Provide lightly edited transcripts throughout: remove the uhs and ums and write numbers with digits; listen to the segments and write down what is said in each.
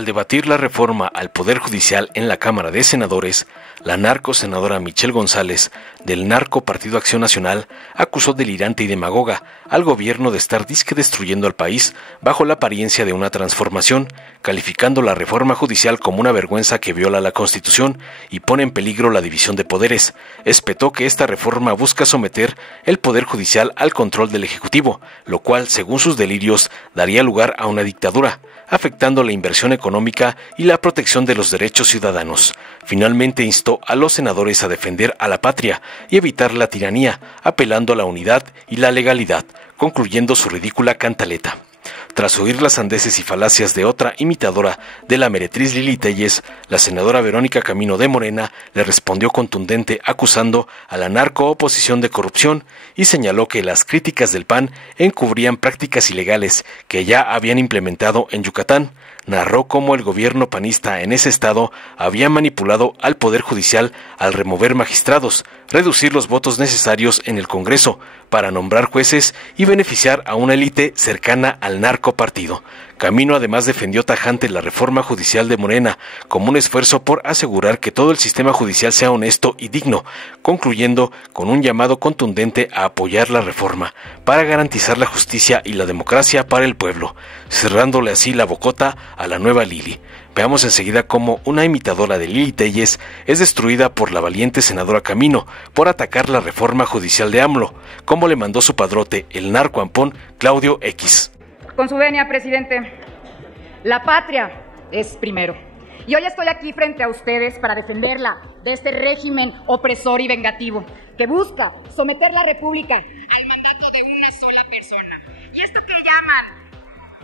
Al debatir la reforma al Poder Judicial en la Cámara de Senadores, la narcosenadora Michelle González, del Narco Partido Acción Nacional, acusó delirante y demagoga al gobierno de estar disque destruyendo al país bajo la apariencia de una transformación, calificando la reforma judicial como una vergüenza que viola la Constitución y pone en peligro la división de poderes. Espetó que esta reforma busca someter el Poder Judicial al control del Ejecutivo, lo cual, según sus delirios, daría lugar a una dictadura, afectando la inversión económica y la protección de los derechos ciudadanos. Finalmente instó a los senadores a defender a la patria y evitar la tiranía, apelando a la unidad y la legalidad, concluyendo su ridícula cantaleta. Tras oír las sandeces y falacias de otra imitadora de la meretriz Lili Téllez, la senadora Verónica Camino de Morena le respondió contundente acusando a la narcooposición de corrupción y señaló que las críticas del PAN encubrían prácticas ilegales que ya habían implementado en Yucatán. Narró cómo el gobierno panista en ese estado había manipulado al Poder Judicial al remover magistrados, reducir los votos necesarios en el Congreso para nombrar jueces y beneficiar a una élite cercana al narcopartido. Camino además defendió tajante la reforma judicial de Morena como un esfuerzo por asegurar que todo el sistema judicial sea honesto y digno, concluyendo con un llamado contundente a apoyar la reforma para garantizar la justicia y la democracia para el pueblo, cerrándole así la bocota a la nueva Lili. Veamos enseguida cómo una imitadora de Lili Téllez es destruida por la valiente senadora Camino por atacar la reforma judicial de AMLO, como le mandó su padrote, el narcoampón Claudio X. Con su venia, presidente, la patria es primero. Y hoy estoy aquí frente a ustedes para defenderla de este régimen opresor y vengativo que busca someter la República al mandato de una sola persona. Y esto que llaman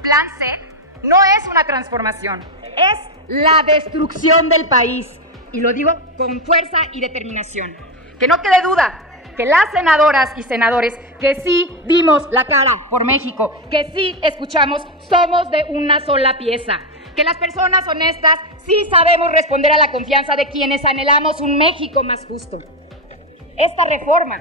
Plan C no es una transformación, es la destrucción del país. Y lo digo con fuerza y determinación. Que no quede duda que las senadoras y senadores que sí dimos la cara por México, que sí escuchamos, somos de una sola pieza. Que las personas honestas sí sabemos responder a la confianza de quienes anhelamos un México más justo. Esta reforma,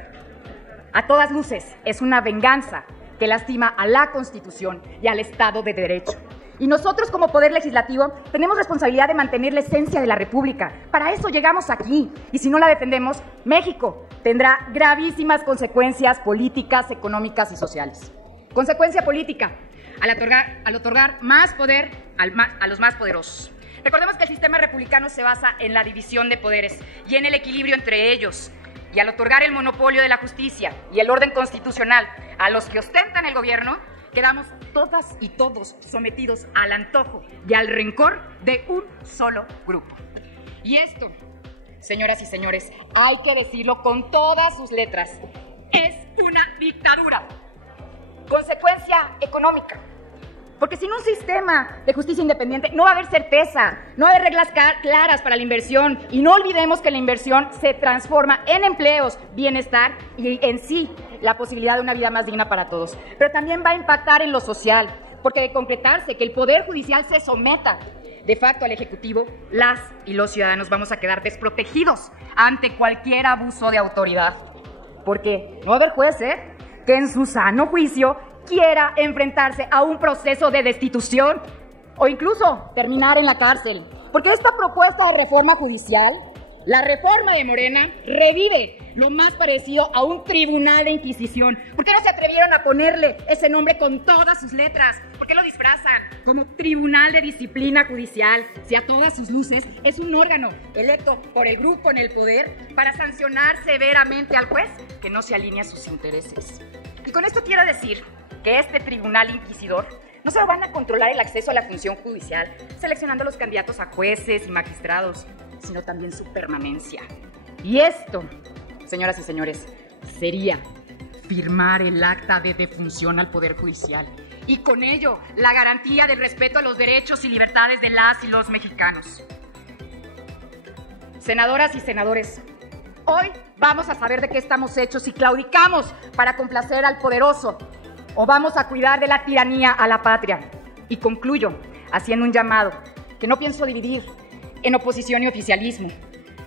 a todas luces, es una venganza que lastima a la Constitución y al Estado de Derecho. Y nosotros como Poder Legislativo tenemos responsabilidad de mantener la esencia de la República. Para eso llegamos aquí. Y si no la defendemos, México tendrá gravísimas consecuencias políticas, económicas y sociales. Consecuencia política, al otorgar más poder a los más poderosos. Recordemos que el sistema republicano se basa en la división de poderes y en el equilibrio entre ellos. Y al otorgar el monopolio de la justicia y el orden constitucional a los que ostentan el gobierno, quedamos todas y todos sometidos al antojo y al rencor de un solo grupo. Y esto, señoras y señores, hay que decirlo con todas sus letras, es una dictadura. Consecuencia económica. Porque sin un sistema de justicia independiente no va a haber certeza, no va a haber reglas claras para la inversión. Y no olvidemos que la inversión se transforma en empleos, bienestar y en sí la posibilidad de una vida más digna para todos. Pero también va a impactar en lo social, porque de concretarse que el Poder Judicial se someta de facto al Ejecutivo, las y los ciudadanos vamos a quedar desprotegidos ante cualquier abuso de autoridad. Porque no va a haber juez, que en su sano juicio quiera enfrentarse a un proceso de destitución o incluso terminar en la cárcel. Porque esta propuesta de reforma judicial, la reforma de Morena, revive lo más parecido a un tribunal de inquisición. ¿Por qué no se atrevieron a ponerle ese nombre con todas sus letras? ¿Por qué lo disfrazan como Tribunal de Disciplina Judicial? Si a todas sus luces es un órgano electo por el grupo en el poder para sancionar severamente al juez que no se alinea a sus intereses. Y con esto quiero decir que este tribunal inquisidor no solo van a controlar el acceso a la función judicial, seleccionando a los candidatos a jueces y magistrados, sino también su permanencia. Y esto, señoras y señores, sería firmar el acta de defunción al Poder Judicial y con ello la garantía del respeto a los derechos y libertades de las y los mexicanos. Senadoras y senadores, hoy vamos a saber de qué estamos hechos si claudicamos para complacer al poderoso o vamos a cuidar de la tiranía a la patria. Y concluyo haciendo un llamado que no pienso dividir en oposición y oficialismo.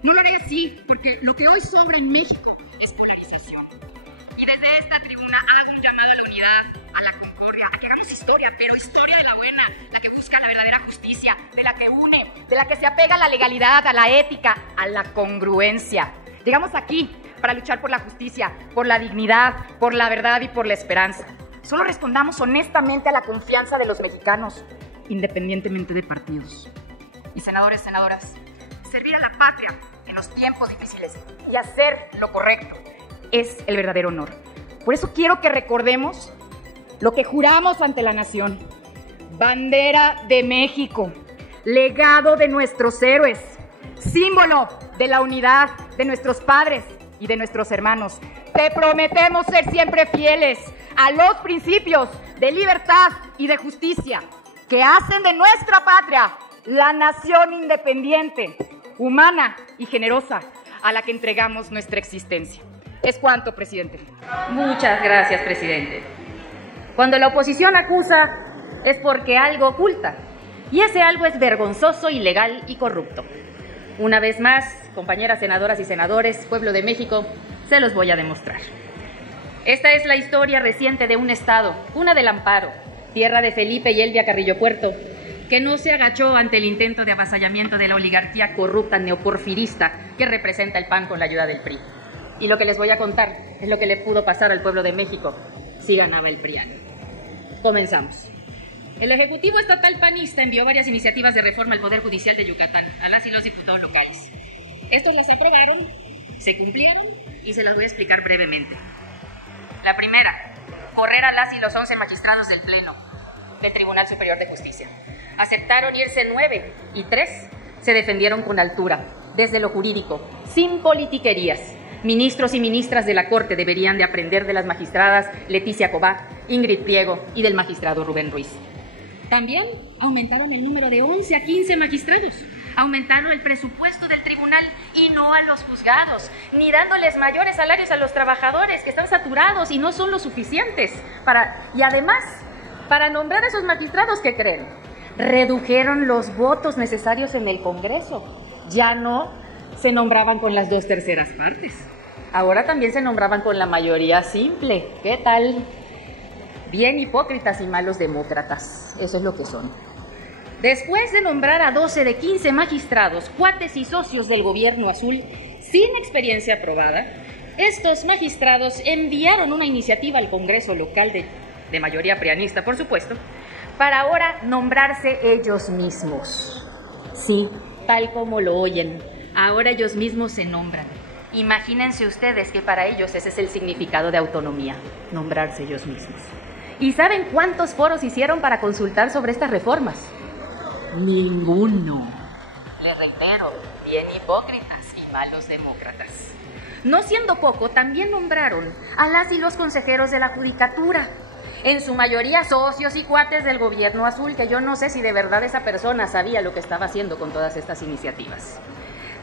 No lo haré así, porque lo que hoy sobra en México es polarización. Y desde esta tribuna hago un llamado a la unidad, a la concordia, a que hagamos historia, pero historia de la buena, la que busca la verdadera justicia, de la la que une, de la que se apega a la legalidad, a la ética, a la congruencia. Llegamos aquí para luchar por la justicia, por la dignidad, por la verdad y por la esperanza. Solo respondamos honestamente a la confianza de los mexicanos, independientemente de partidos. Y senadores, senadoras, servir a la patria en los tiempos difíciles y hacer lo correcto es el verdadero honor. Por eso quiero que recordemos lo que juramos ante la nación. Bandera de México, legado de nuestros héroes, símbolo de la unidad de nuestros padres y de nuestros hermanos. Te prometemos ser siempre fieles a los principios de libertad y de justicia que hacen de nuestra patria la nación independiente, humana y generosa a la que entregamos nuestra existencia. Es cuanto, presidente. Muchas gracias, presidente. Cuando la oposición acusa es porque algo oculta, y ese algo es vergonzoso, ilegal y corrupto. Una vez más, compañeras senadoras y senadores, pueblo de México, se los voy a demostrar. Esta es la historia reciente de un estado, cuna del amparo, tierra de Felipe y Elvia Carrillo Puerto, que no se agachó ante el intento de avasallamiento de la oligarquía corrupta neoporfirista que representa el PAN con la ayuda del PRI. Y lo que les voy a contar es lo que le pudo pasar al pueblo de México si ganaba el PRIAN. Comenzamos. El Ejecutivo Estatal panista envió varias iniciativas de reforma al Poder Judicial de Yucatán a las y los diputados locales. Estos las aprobaron, se cumplieron y se las voy a explicar brevemente. La primera, correr a las y los 11 magistrados del Pleno del Tribunal Superior de Justicia. Aceptaron irse 9 y 3 se defendieron con altura, desde lo jurídico, sin politiquerías. Ministros y ministras de la Corte deberían de aprender de las magistradas Leticia Cobá, Ingrid Priego y del magistrado Rubén Ruiz. También aumentaron el número de 11 a 15 magistrados. Aumentaron el presupuesto del tribunal y no a los juzgados, ni dándoles mayores salarios a los trabajadores que están saturados y no son lo suficientes. Y además, para nombrar a esos magistrados, ¿qué creen? Redujeron los votos necesarios en el Congreso. Ya no se nombraban con las 2/3 partes. Ahora también se nombraban con la mayoría simple. ¿Qué tal? Bien hipócritas y malos demócratas. Eso es lo que son. Después de nombrar a 12 de 15 magistrados, cuates y socios del gobierno azul, sin experiencia aprobada, estos magistrados enviaron una iniciativa al Congreso local de mayoría prianista, por supuesto, para ahora nombrarse ellos mismos. Sí, tal como lo oyen, ahora ellos mismos se nombran. Imagínense ustedes que para ellos ese es el significado de autonomía, nombrarse ellos mismos. ¿Y saben cuántos foros hicieron para consultar sobre estas reformas? Ninguno. Les reitero, bien hipócritas y malos demócratas. No siendo poco, también nombraron a las y los consejeros de la Judicatura, en su mayoría socios y cuates del gobierno azul, que yo no sé si de verdad esa persona sabía lo que estaba haciendo con todas estas iniciativas.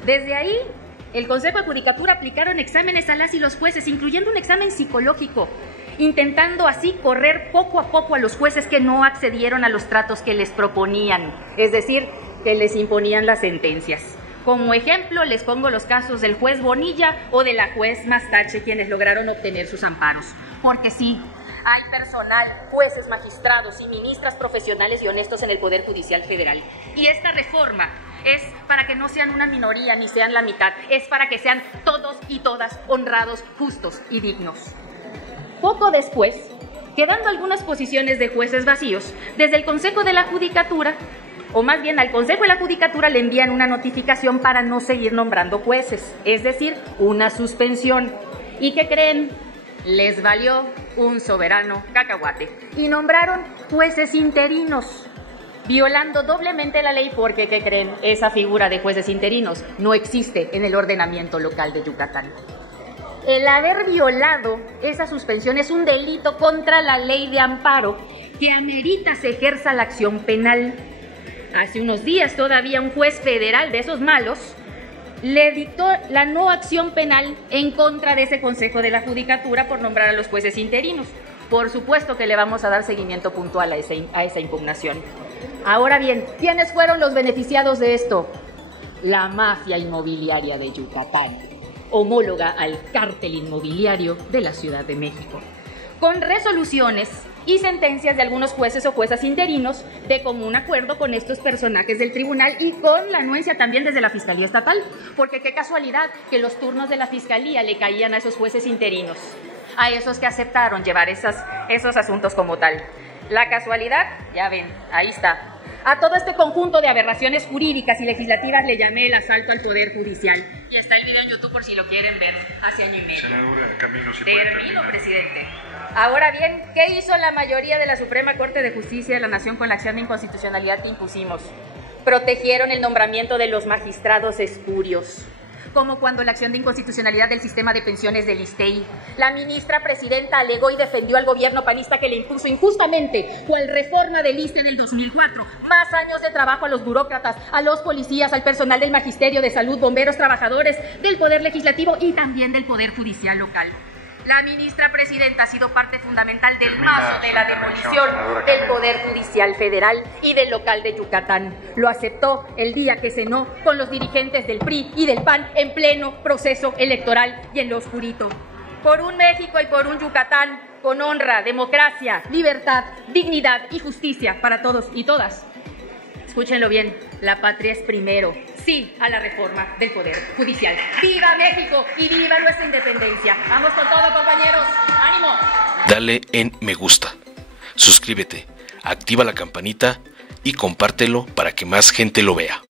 Desde ahí, el Consejo de Judicatura aplicaron exámenes a las y los jueces, incluyendo un examen psicológico, intentando así correr poco a poco a los jueces que no accedieron a los tratos que les proponían, es decir, que les imponían las sentencias. Como ejemplo, les pongo los casos del juez Bonilla o de la juez Mastache, quienes lograron obtener sus amparos. Porque sí, hay personal, jueces, magistrados y ministras profesionales y honestos en el Poder Judicial Federal. Y esta reforma es para que no sean una minoría ni sean la mitad, es para que sean todos y todas honrados, justos y dignos. Poco después, quedando algunas posiciones de jueces vacíos, desde el Consejo de la Judicatura, o más bien al Consejo de la Judicatura le envían una notificación para no seguir nombrando jueces, es decir, una suspensión. ¿Y qué creen? Les valió un soberano cacahuate y nombraron jueces interinos, violando doblemente la ley porque, ¿qué creen? Esa figura de jueces interinos no existe en el ordenamiento local de Yucatán. El haber violado esa suspensión es un delito contra la ley de amparo que amerita se ejerza la acción penal. Hace unos días todavía un juez federal de esos malos le dictó la no acción penal en contra de ese Consejo de la Judicatura por nombrar a los jueces interinos. Por supuesto que le vamos a dar seguimiento puntual a esa impugnación. Ahora bien, ¿quiénes fueron los beneficiados de esto? La mafia inmobiliaria de Yucatán, homóloga al cártel inmobiliario de la Ciudad de México. Con resoluciones y sentencias de algunos jueces o juezas interinos de común acuerdo con estos personajes del tribunal y con la anuencia también desde la Fiscalía Estatal, porque qué casualidad que los turnos de la Fiscalía le caían a esos jueces interinos, a esos que aceptaron llevar esos asuntos como tal. La casualidad, ya ven, ahí está. A todo este conjunto de aberraciones jurídicas y legislativas le llamé el asalto al Poder Judicial. Y está el video en YouTube por si lo quieren ver, hace año y medio. Senadora Camino, si Termino, presidente. Ahora bien, ¿qué hizo la mayoría de la Suprema Corte de Justicia de la Nación con la acción de inconstitucionalidad que impusimos? Protegieron el nombramiento de los magistrados espurios, como cuando la acción de inconstitucionalidad del sistema de pensiones del ISSSTEI, la ministra presidenta alegó y defendió al gobierno panista que le impuso injustamente, cual reforma del ISSSTE del 2004, más años de trabajo a los burócratas, a los policías, al personal del magisterio de salud, bomberos, trabajadores del Poder Legislativo y también del Poder Judicial local. La ministra presidenta ha sido parte fundamental del mazo de la demolición del Poder Judicial Federal y del local de Yucatán. Lo aceptó el día que cenó con los dirigentes del PRI y del PAN en pleno proceso electoral y en lo oscurito. Por un México y por un Yucatán con honra, democracia, libertad, dignidad y justicia para todos y todas. Escúchenlo bien, la patria es primero. Sí a la reforma del Poder Judicial. ¡Viva México y viva nuestra independencia! ¡Vamos con todo, compañeros! ¡Ánimo! Dale en me gusta, suscríbete, activa la campanita y compártelo para que más gente lo vea.